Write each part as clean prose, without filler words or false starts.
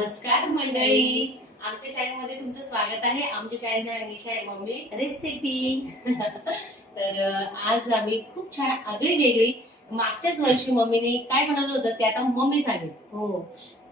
नमस्कार मंडळी, आमच्या शाळेमध्ये तुमचं स्वागत आहे. आमच्या शाळेत निशा आहे मम्मी रेसिपी. तर आज आम्ही खूप छान आगळी वेगळी मागच्याच वर्षी मम्मीने काय बनवलं होतं ते आता मम्मी सांगेल. हो,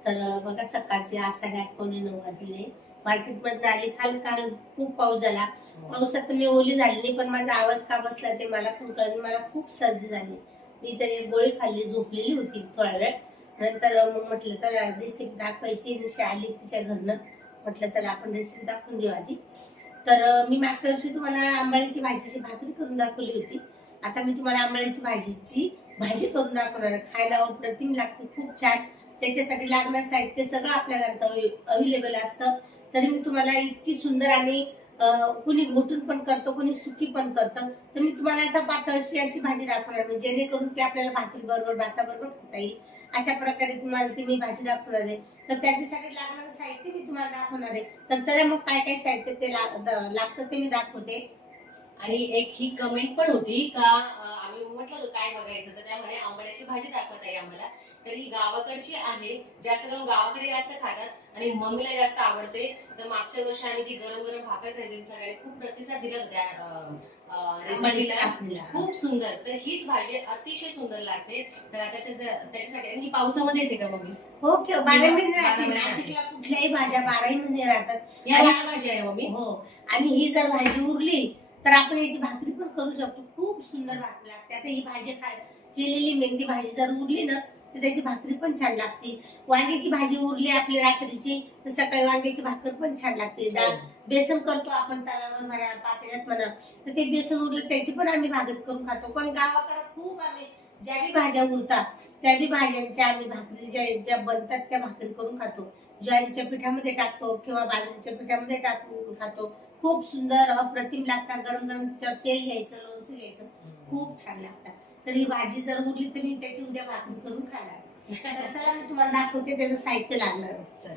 तर बघा सकाळचे 8:30-8:45 वाजले. मार्केटमध्ये आली. काल खूप पाऊस झाला. पावसात मी ओली झाली नाही, पण माझा आवाज का बसला ते मला पण कळलं. मला खूप सर्दी झाली. मी तर एक गोळी खाल्ली, झोपलेली होती थोडा वेळ. नंतर मग म्हटलं तर रेसिपी दाखवायची. निशा आली तिच्या घरनं, म्हटलं चला आपण रेसिपी दाखवून देऊ आधी. तर मी मागच्या वर्षी तुम्हाला आंबाळीची भाजीची भाकरी करून दाखवली होती. आता मी तुम्हाला आंबाळीची भाजीची भाजी करून दाखवणार आहे. खायला अप्रतिम लागते, खूप छान. त्याच्यासाठी लागणार साहित्य सगळं आपल्या घरात अवेलेबल असतं. तरी मी तुम्हाला इतकी सुंदर आणि कुणी घोटून पण करतं, कुणी सुकी पण करतं. तर मी तुम्हाला आता पातळशी अशी भाजी दाखवणार, म्हणजे जेणेकरून ती आपल्याला भाकरी बरोबर भाताबरोबर खाता येईल. अशा प्रकारे तुम्हाला ती मी भाजी दाखवणार आहे. तर त्याच्यासाठी लागणारं साहित्य मी तुम्हाला दाखवणार आहे. तर चला मग काय काय साहित्य ते लागतं ते मी दाखवते. आणि एक ही कमेंट पण होती का आम्ही म्हटलं होतं काय बघायचं, तर त्यामुळे आंबाड्याची भाजी दाखवत आहे आम्हाला. तर ही गावाकडची आहे, जास्त करून गावाकडे जास्त खातात आणि मम्मीला जास्त आवडते. तर मागच्या वर्षी आम्ही ती गरम गरम भाकर खाल्ली, सगळ्यांनी खूप प्रतिसाद दिला होता रेसिपीला, खूप सुंदर. तर हीच भाजी अतिशय सुंदर लागते. तर त्याच्यासाठी आणि ही पावसामध्ये येते का मम्मी? हो, 12 महिने राहते. नाशिकला कुठल्याही भाज्या 12 महिने राहतात. या भाजी आहे मम्मी. हो, आणि ही जर भाजी उरली तर आपण याची भाकरी पण करू शकतो. खूप सुंदर भाकरी लागते. आता ही भाजी केलेली मेथी भाजी जर उरली ना तर त्याची भाकरी पण छान लागते. वांग्याची भाजी उरली आपली रात्रीची तर सकाळी वांग्याची भाकर पण छान लागते. बेसन करतो आपण तव्यावर म्हणा, पातेल्यात म्हणा, तर ते बेसन उरलं त्याची पण आम्ही भाकरी करून खातो. पण गावाकडे खूप आम्ही ज्या बी भाज्या उरतात त्या बी भाज्यांच्या आम्ही भाकरी ज्या बनतात त्या भाकरी करून खातो. ज्वारीच्या पिठामध्ये टाकतो किंवा बाजरीच्या पिठामध्ये टाकून खातो. खूप सुंदर अप्रतिम लागतात. गरम गरम तिच्यावर तेल घ्यायचं, लोणचं घ्यायचं, खूप छान लागतात. तर ही भाजी जर उरली तर मी त्याची उद्या भाकरी करून खाणार. चला मी तुम्हाला दाखवते त्याचं साहित्य लागणार. चल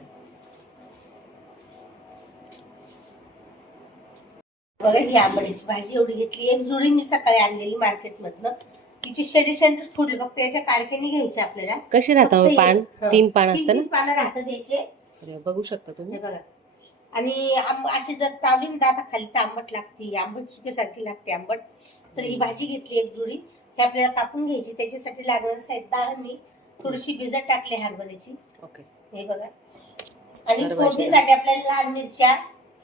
बघा, ही आंबाड्याची भाजी एवढी घेतली. एक जुडी मी सकाळी आणलेली मार्केटमधनं. तिची शेंडे फुटले, फक्त याच्या काडक्याने घ्यायचे आपल्याला. कसे राहतात पान? 3 पान असतात ना? 3 पानं राहतात याचे. बघू शकता तुम्ही. बघा, आणि अशी जर चावली ना दाताखाली तर आंबट लागते, आंबट सुक्यासारखी लागते आंबट. तर ही भाजी घेतली एक जुडी. ही आपल्याला कापून घ्यायची. त्याच्यासाठी लागणार साहित्य मी थोडीशी भिजत टाकली हरभऱ्याची. ओके, हे बघा. आणि फोडणीसाठी आपल्याला लाल मिरच्या,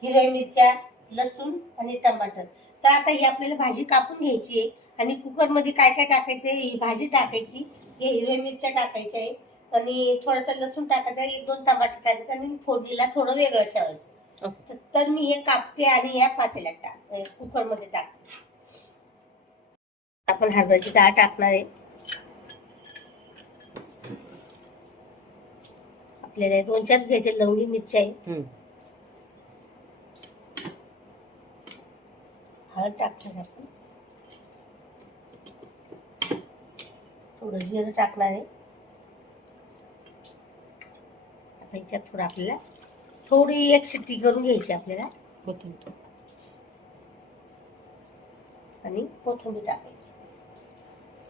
हिरव्या मिरच्या, लसूण आणि टमाटर. तर आता ही आपल्याला भाजी कापून घ्यायची आहे. आणि कुकरमध्ये काय काय टाकायचं आहे, ही भाजी टाकायची, हे हिरव्या मिरच्या टाकायच्या आहे, आणि थोडासा लसूण टाकायचा, 1-2 टमाटर टाकायचं, आणि फोडणीला थोडं वेगळं ठेवायचं. तर मी हे कापते आणि या पातेल्यात कुकरमध्ये टाकते. आपण हरभऱ्याची डाळ टाकणार आहे. आपल्याला 2-4 घ्यायचे लवंगी मिरच्या आहे. हळद टाकणार आपण, थोडं जिरं टाकणार आहे. आता याच्यात थोडं आपल्याला थोडी एक शिट्टी करून घ्यायची आपल्याला, आणि कोथिंबीर टाकायची.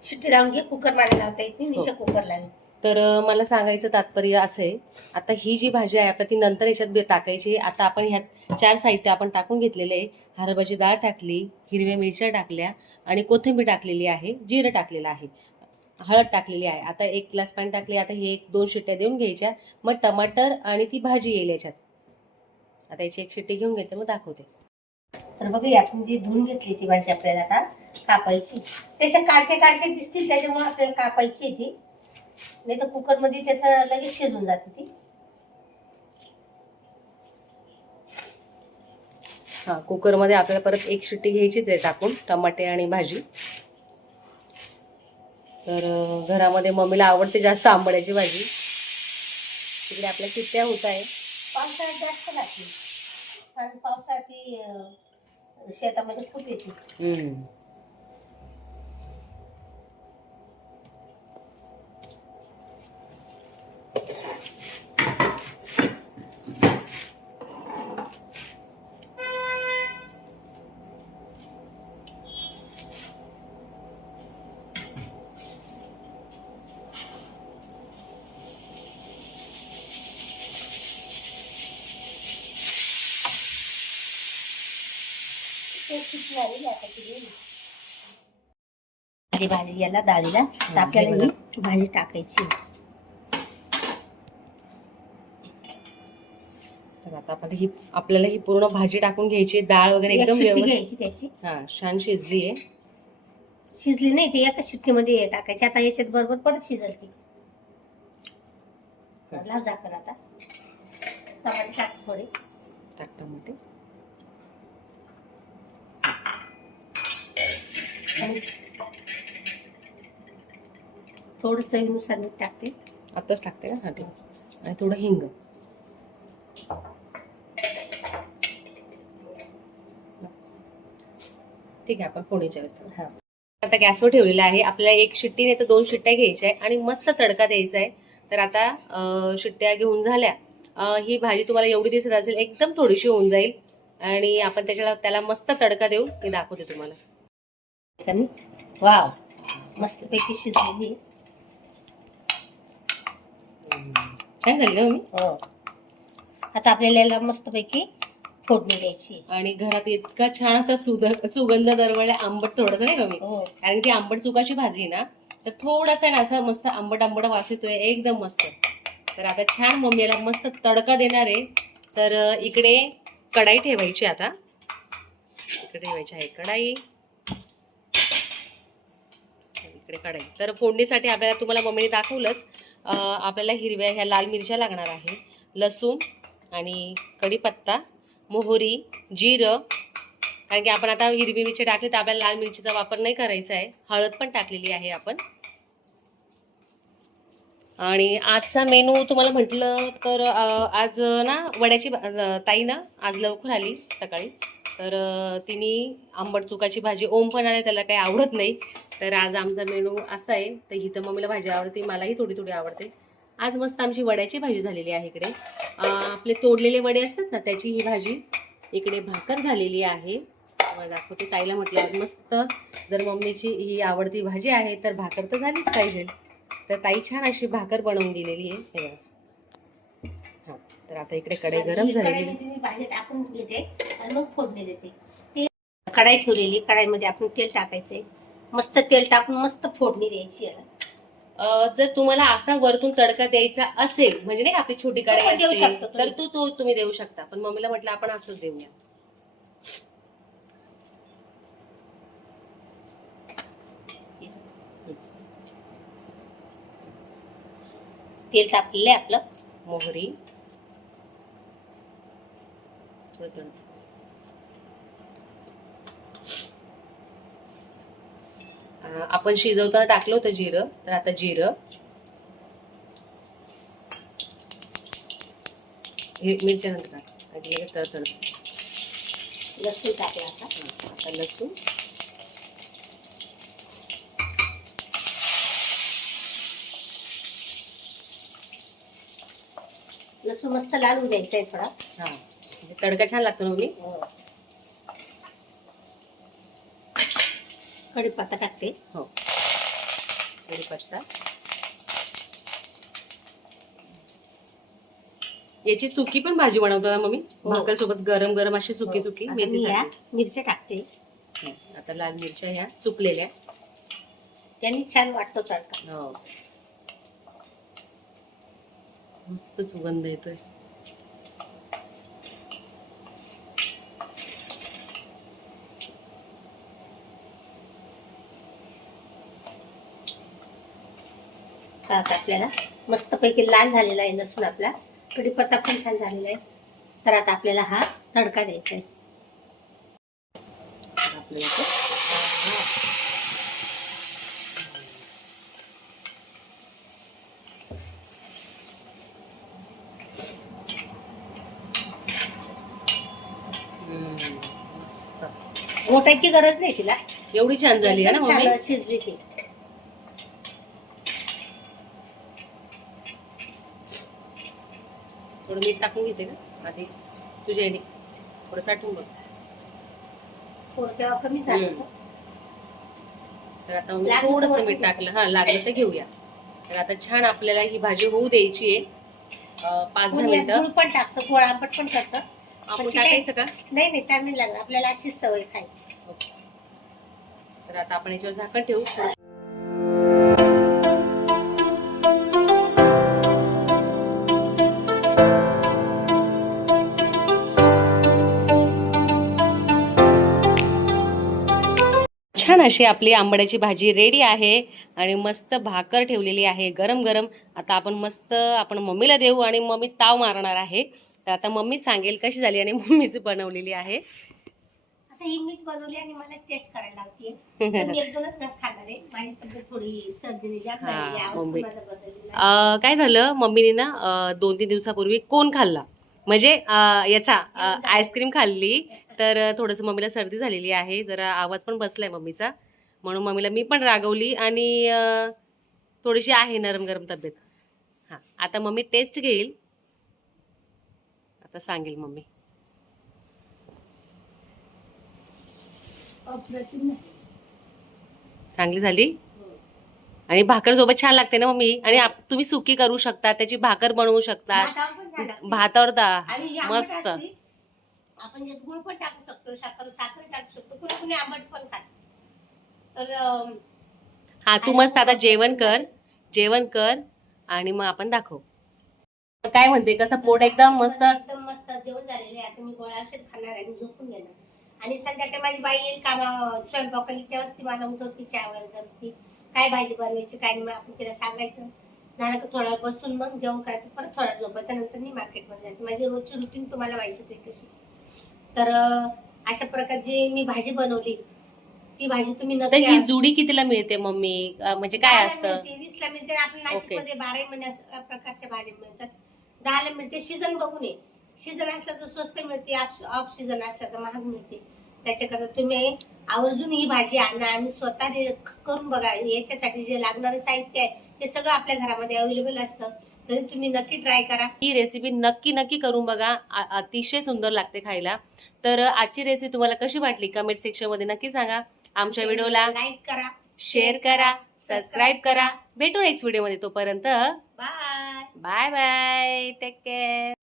शिट्टी लावून घे. कुकर मारायला लावता येत नाही, निशा कुकर लावली. तर मला सांगायचं तात्पर्य असं आहे, आता ही जी भाजी आहे आता ती नंतर याच्यात टाकायची. आता आपण ह्यात 4 साहित्य आपण टाकून घेतलेले आहे. हरभऱ्याची डाळ टाकली, हिरव्या मिरच्या टाकल्या आणि कोथिंबीर टाकलेली आहे, जिरं टाकलेलं आहे, हळद टाकलेली आहे. आता 1 ग्लास पाणी टाकले. आता हे 1-2 शिट्ट्या देऊन घ्यायच्या. मग टमाटर आणि ती भाजी येईल याच्यात. आता याची 1 शिट्टी घेऊन घेते, मग दाखवते. तर बघा, यातून जी धुवून घेतली ती भाजी आपल्याला आता कापायची. त्याच्या काडके दिसतील त्याच्यामुळे आपल्याला कापायची ती, नाही तर कुकरमध्ये त्याचं लगेच शिजून जाते ती. हा, कुकरमध्ये आपल्याला परत 1 शिट्टी घ्यायचीच आहे टाकून, टमाटे आणि भाजी. तर घरामध्ये मम्मीला आवडते जास्त आंबाड्याची भाजी. तिकडे आपल्या शिट्ट्या होत आहे. पावसाळ्यात जास्त लागते, कारण पावसाळ्यात शेतामध्ये खूप येते. शिट्टी झालेली आता केलेली. आधी भाजी याला डाळीला तर आपल्याला ही भाजी टाकायची. तर आता आपण आपल्याला ही पूर्ण भाजी टाकून घ्यायची. डाळ वगैरे एक एकदम शिट्टी व्यवस्थित घ्यायची त्याची. हा छान शिजली आहे. शिजली नाही ती एका शिट्टीमध्ये टाकायची. आता याच्यात बरोबर परत शिजल ती. लाव झाकण आता. टमाटे टाक थोडे. टाक टमाटे. आणि थोडं चवीनुसार मीठ टाकते. आताच टाकते का? हा ठीक. आणि थोडं हिंग. ठीक आहे, आपण फोडणीच्या वेळेस. आता गॅसवर ठेवलेला आहे. आपल्याला एक शिट्टी नाही तर 2 शिट्ट्या घ्यायच्या आहे आणि मस्त तडका द्यायचा आहे. तर आता शिट्ट्या घेऊन झाल्या. ही भाजी तुम्हाला एवढी दिसत असेल, एकदम थोडीशी होऊन जाईल आणि आपण त्याला मस्त तडका देऊ. मी दाखवते तुम्हाला. वाव, मस्त पैकी शिजलेली. छान झाली ना मम्मी? हो. आता आपल्याला याला मस्त पैकी फोडणी द्यायची. आणि घरात इतका छान असा सुगंध दरवळला. आंबट थोडंसं नाही कमी, कारण ती आंबट चुकाची भाजी आहे ना, तर थोडासा ना असा मस्त आंबट आंबट वास येतोय, एकदम मस्त. तर आता छान मम्मी याला मस्त तडका देणार आहे. तर इकडे कढाई ठेवायची. आता इकडे ठेवायची आहे कढाई, इकडे कढाई. तर फोडणीसाठी आपल्याला, तुम्हाला मम्मीने दाखवलंच, आपल्याला हिरव्या ह्या लाल मिरच्या लागणार आहे, लसूण आणि कढीपत्ता, मोहरी, जिरं. कारण की आपण आता हिरवी मिरची टाकली तर आपल्याला लाल मिरचीचा वापर नाही करायचा आहे. हळद पण टाकलेली आहे आपण. आणि आजचा मेनू तुम्हाला म्हटलं तर आज ना वड्याची ताई ना आज लवकर आली सकाळी. तर तिने आंबट चुकाची भाजी, ओम पण आले, त्याला काही आवडत नाही. तर आज आमचा मेनू असा आहे. तर हिथं मम्मीला भाजी आवडते, मलाही थोडी थोडी आवडते. आज मस्त आमची वड्याची भाजी झालेली आहे. इकडे आपले तोडलेले वडे असतात ना, त्याची ही भाजी. इकडे भाकर झालेली आहे. दाखवते. ताईला म्हटलं आज मस्त, जर मम्मीची ही आवडती भाजी आहे तर भाकर तर झालीच पाहिजे. तर ताई छान अशी भाकर बनवून दिलेली आहे. हे बघा. हां, तर आता इकडे कढई गरम झालेली. मी भाजी टाकून घेते आणि मग फोडणी देते. कढाई ठेवलेली, कढाईमध्ये आपण तेल टाकायचंय. मस्त तेल टाकून मस्त फोडणी द्यायची याला. जर तुम्हाला असा वरतून तडका द्यायचा असेल, म्हणजे नाही आपली छोटी कढाई असते, तर तुम्ही देऊ शकता. पण मम्मीला म्हटलं आपण असंच देऊया. तेल तापलेलं आहे आपलं. मोहरी, आपण शिजवताना टाकलं होतं जिरं. तर आता जिरं, मिरच्या नंतर तडतड. लसूण टाकलं आता. आता लसूण, लसूण मस्त लाल होऊ द्यायचा आहे थोडा. हा, तडका छान लागतो ना मम्मी. कढीपत्ता टाकते. हो, कढीपत्ता. याची सुकी पण भाजी बनवतो ना मम्मी, भाकर सोबत गरम गरम अशी सुकी सुकी. मिरच्या टाकते. आता लाल मिरच्या ह्या सुकलेल्या, त्यांनी छान वाटतो तडका. हो, मस्त सुगंध येतोय. आता आपल्याला मस्तपैकी लाल झालेला आहे लसूण आपला. कढीपत्ता पण छान झालेला आहे. तर आता आपल्याला हा तडका द्यायचा आहे. मस्त, घोटायची गरज नाही तिला. एवढी छान झाली आहे ना मम्मी. शिजली ती. थोडं मीठ टाकून घेते का आधी तुझ्या आधी, थोडं चाटून बघ. थोडं तेव्हा कमी झालं. तर आता मी थोडंसं मीठ टाकलं. हा, लागलं तर घेऊया. तर आता छान आपल्याला ही भाजी होऊ द्यायची आहे 5-10 मिनिटं. गुळ पण टाकतं, गोड आंबट पण करतं. आपण टाकायचं का? नाही, चांगली लागत आपल्याला, अशीच सवय खायची. तर आता आपण याच्यावर झाकण ठेवू. छान अशी आपली आंबाड्याची भाजी रेडी आहे आणि मस्त भाकर ठेवलेली आहे गरम गरम. आता आपण मम्मीला देऊ आणि मम्मी ताव मारणार आहे. तर आता मम्मी सांगेल कशी झाली आणि मम्मीच बनवलेली आहे. आता ही मीच बनवली आणि मला टेस्ट करायला लावते. मी एक दोनच घास खाणार आहे. माझी तब्येत थोडी सर्दीने जाम झालेली आहे. आवाज पण माझा बदललेला आहे. काय झालं मम्मीने ना 2-3 दिवसापूर्वी कोण खाल्ला म्हणजे याचा आईस्क्रीम खाल्ली. तर थोडंसं मम्मीला सर्दी झालेली आहे, जरा आवाज पण बसलाय मम्मीचा, म्हणून मम्मीला मी पण रागवली आणि थोडीशी आहे नरम गरम तब्येत. हां आता मम्मी टेस्ट घेईल, आता सांगेल मम्मी. अप्रतिम. चांगली झाली आणि भाकर सोबत छान लागते ना मम्मी. आणि तुम्ही सुकी करू शकता, त्याची भाकर बनवू शकता भातावर पण छान लागते. भातावर आणि ही आंबट मस्त. असते. आपण यात गुळ पण टाकू शकतो, साखर टाकू शकतो, कुणी कुणी आंबट पण खात. तर हा तू मस्त आता जेवण कर आणि मग आपण दाखव काय म्हणते. कसं पोट एकदम मस्त एकदम मस्त जेवण झालेले. आता मी गोळा औषध खाणार आणि झोपून घेणार. आणि संध्याकाळी माझी बाई येईल कामा स्वयंपाकाला, तेव्हाच ती मला उठवती, चहा वगैरे करते, काय भाजी बनवायची काय नाही. मग आपण तिला सांगायचं, झालं का थोडा वेळ बसून मग जेवण करायचं, परत थोडा झोपायचं, नंतर मी मार्केटमध्ये जायचं. माझी रोजची रुटीन तुम्हाला माहितीच आहे कशी. तर अशा प्रकारची मी भाजी बनवली. ती भाजी तुम्ही तर नक्की. ही जुडी कितीला मिळते मम्मी, म्हणजे काय असतं? 20ला मिळते. आपल्या नाशिकमध्ये 12 महिने प्रकारच्या भाज्या मिळतात. 10ला मिळते. सीझन बघून ये. सीझन असला तर स्वस्त मिळते, ऑफ सीझन असला तर महाग मिळते. त्याच्याकरता तुम्ही आवर्जून ही भाजी आणा आणि स्वतः करून बघा. याच्यासाठी जे लागणारं साहित्य आहे ते सगळं आपल्या घरामध्ये अवेलेबल असतं. तरी तुम्ही नक्की ट्राय करा. ही रेसिपी नक्की करून बघा. अतिशय सुंदर लागते खायला. तर आजची रेसिपी तुम्हाला कशी वाटली कमेंट सेक्शन मध्ये नक्की सांगा. आमच्या व्हिडिओला लाईक करा, शेअर करा, सबस्क्राईब करा. भेटू नेक्स्ट व्हिडिओ मध्ये. तोपर्यंत bye. Bye bye, take care.